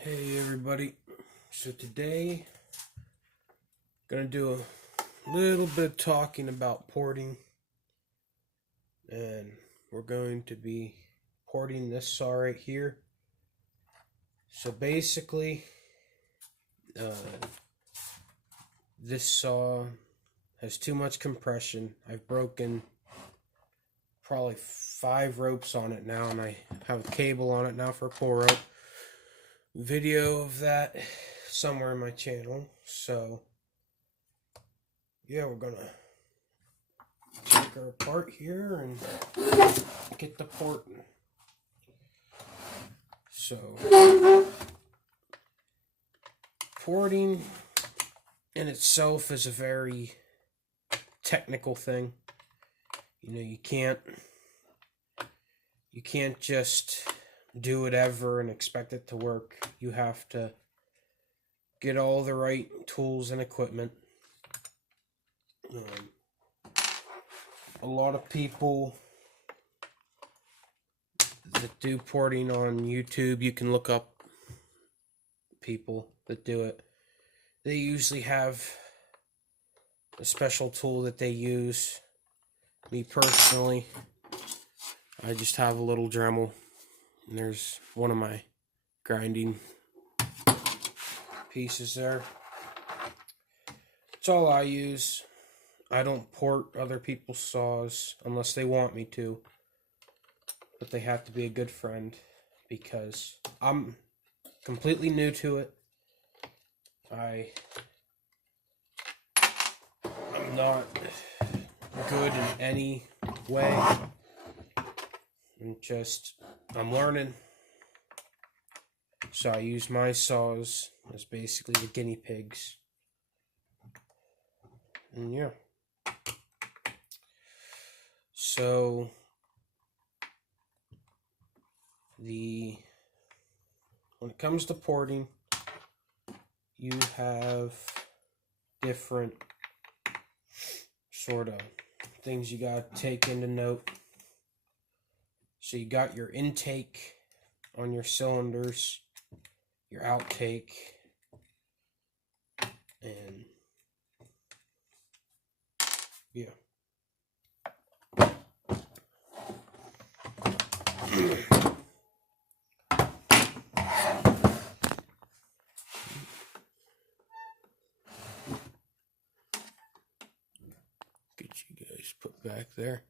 Hey everybody, so today I'm going to do a little bit of talking about porting, and we're going to be porting this saw right here. So basically, this saw has too much compression. I've broken probably 5 ropes on it now, and I have a cable on it now for a pull rope. Video of that somewhere in my channel. So yeah, we're gonna take her apart here and get the porting. So porting in itself is a very technical thing. You know, you can't just do whatever and expect it to work. You have to get all the right tools and equipment. A lot of people that do porting on YouTube, you can look up people that do it. They usually have a special tool that they use. Me personally, I just have a little Dremel, and there's one of my grinding pieces there. It's all I use. I don't port other people's saws unless they want me to, but they have to be a good friend because I'm completely new to it. I'm not good in any way. I'm learning. So I use my saws as basically the guinea pigs. And yeah. So when it comes to porting, you have different sort of things you got to take into note. So you got your intake on your cylinders, your outtake, and yeah. Get you guys put back there.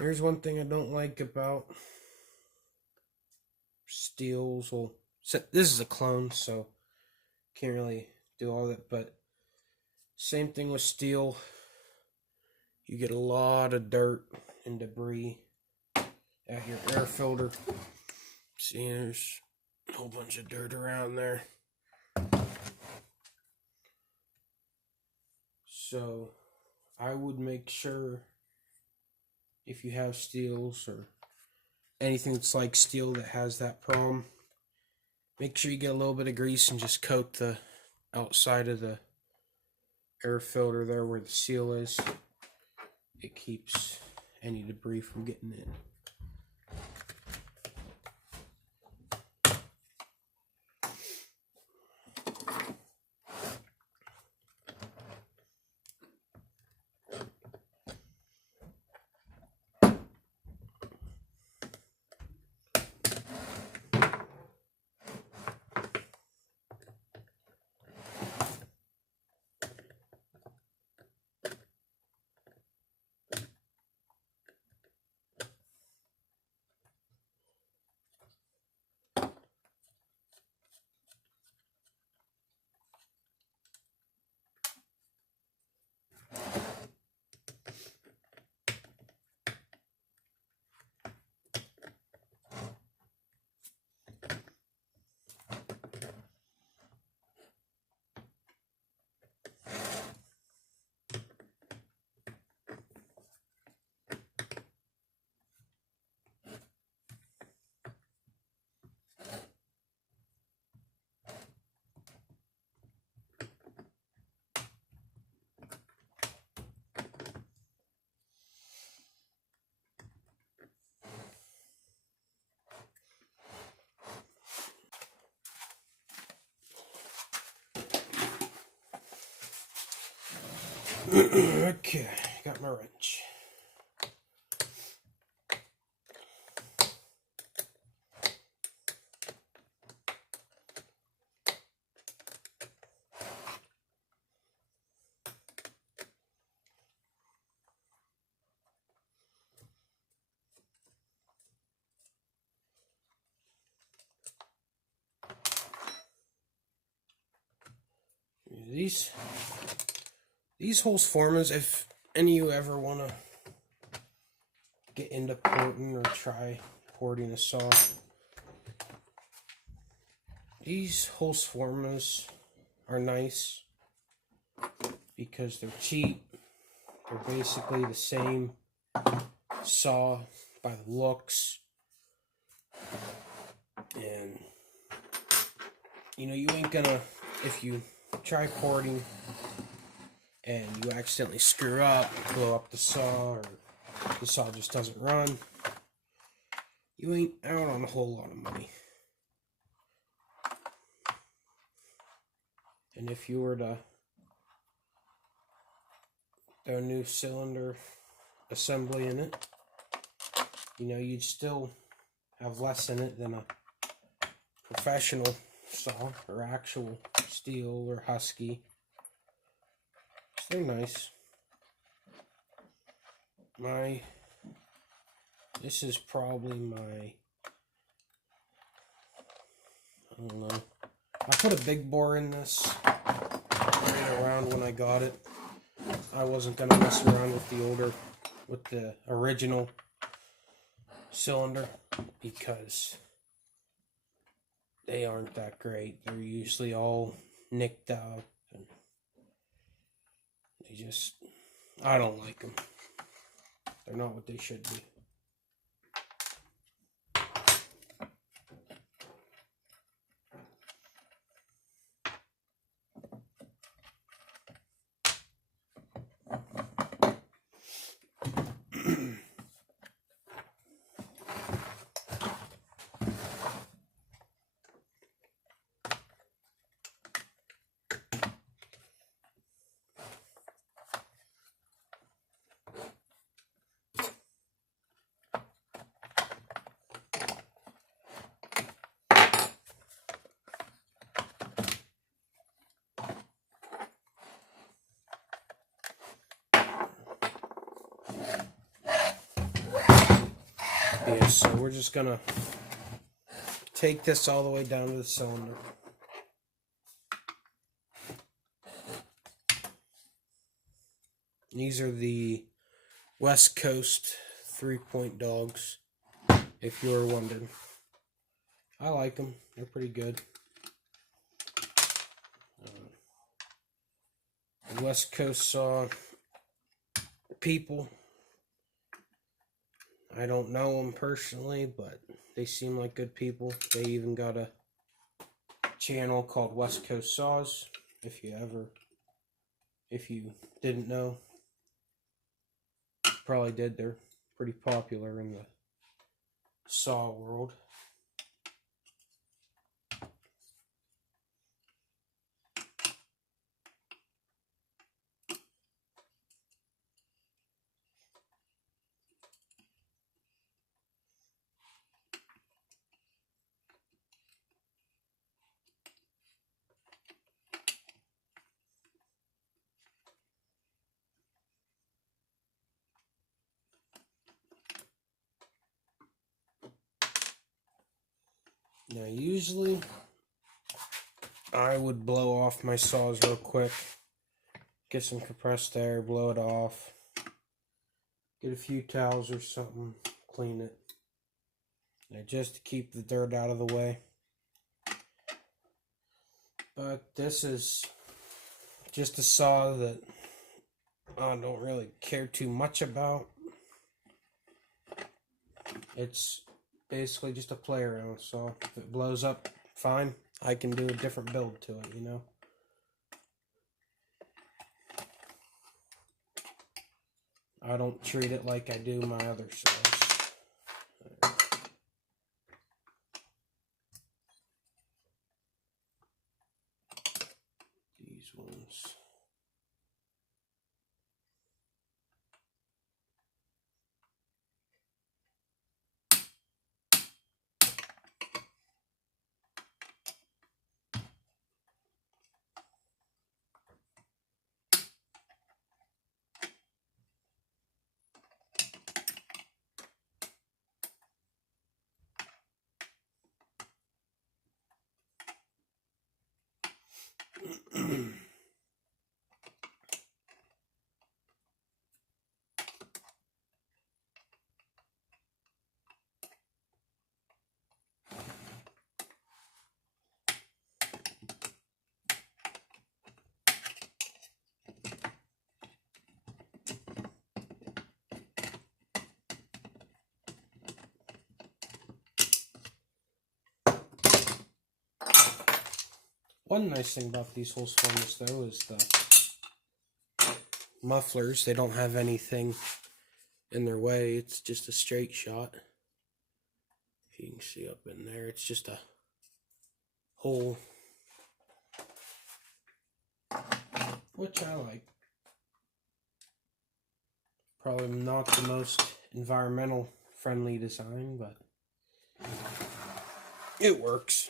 Here's one thing I don't like about steels. Well, this is a clone, so can't really do all that, but same thing with steel. You get a lot of dirt and debris at your air filter. See, there's a whole bunch of dirt around there. So I would make sure, if you have steels or anything that's like steel that has that problem, make sure you get a little bit of grease and just coat the outside of the air filter there where the seal is. It keeps any debris from getting in. Okay, got my wrench. These holzformas, if any of you ever want to get into porting or try porting a saw, these holzformas are nice because they're cheap. They're basically the same saw by the looks, and you ain't gonna, if you try porting and you accidentally screw up, blow up the saw, or the saw just doesn't run, you ain't out on a whole lot of money. And if you were to do a new cylinder assembly in it, you'd still have less in it than a professional saw or actual steel or husky. So they're nice. This is probably my, I don't know, I put a big bore in this right around when I got it. I wasn't going to mess around with the original cylinder because they aren't that great. They're usually all nicked up, and I don't like them. They're not what they should be. Yeah, so we're just gonna take this all the way down to the cylinder. These are the West Coast 3-point dogs, if you were wondering. I like them. They're pretty good. The West Coast saw people, I don't know them personally, but they seem like good people. They even got a channel called West Coast Saws, if you didn't know. Probably did. They're pretty popular in the saw world. Now, usually, I would blow off my saws real quick, get some compressed air, blow it off, get a few towels or something, clean it, just to keep the dirt out of the way. But this is just a saw that I don't really care too much about. It's basically just a play around, so if it blows up, fine. I can do a different build to it, I don't treat it like I do my other saws. These ones. One nice thing about these holzformas though is the mufflers. They don't have anything in their way. It's just a straight shot. If you can see up in there, it's just a hole, which I like. Probably not the most environmental friendly design, but it works.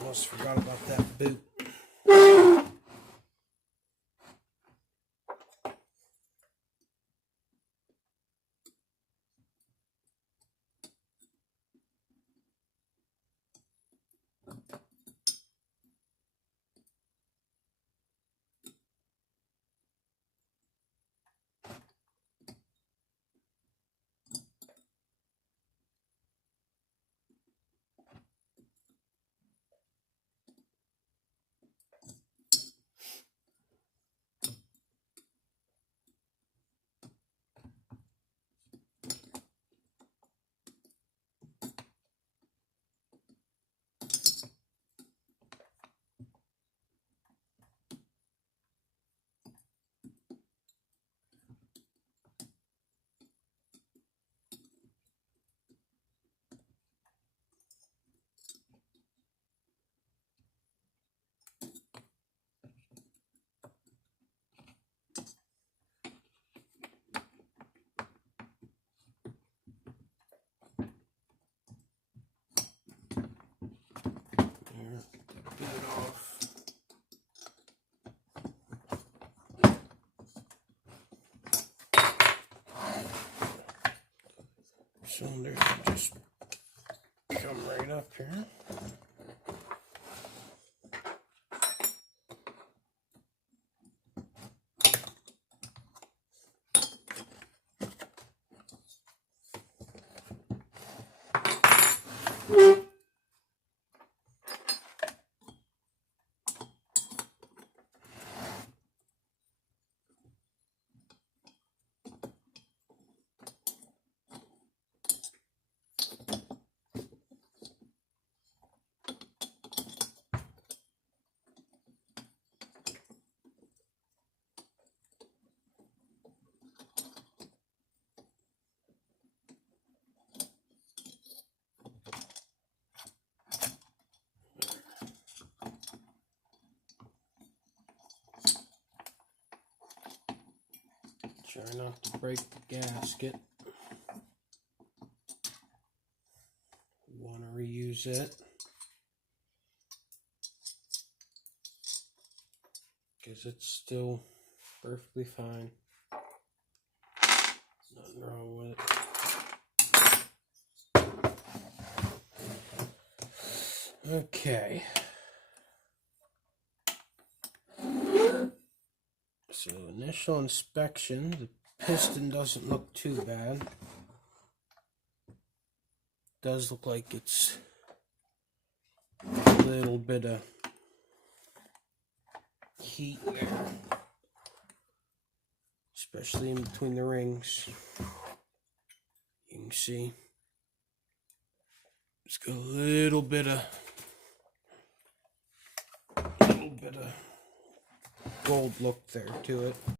Almost forgot about that boot. Get it off. Cylinder should just come right up here. Try not to break the gasket. We want to reuse it because it's still perfectly fine. Nothing wrong with it. Okay. So initial inspection, the piston doesn't look too bad. Does look like it's a little bit of heat there, especially in between the rings. You can see. It's got a little bit of gold look there to it.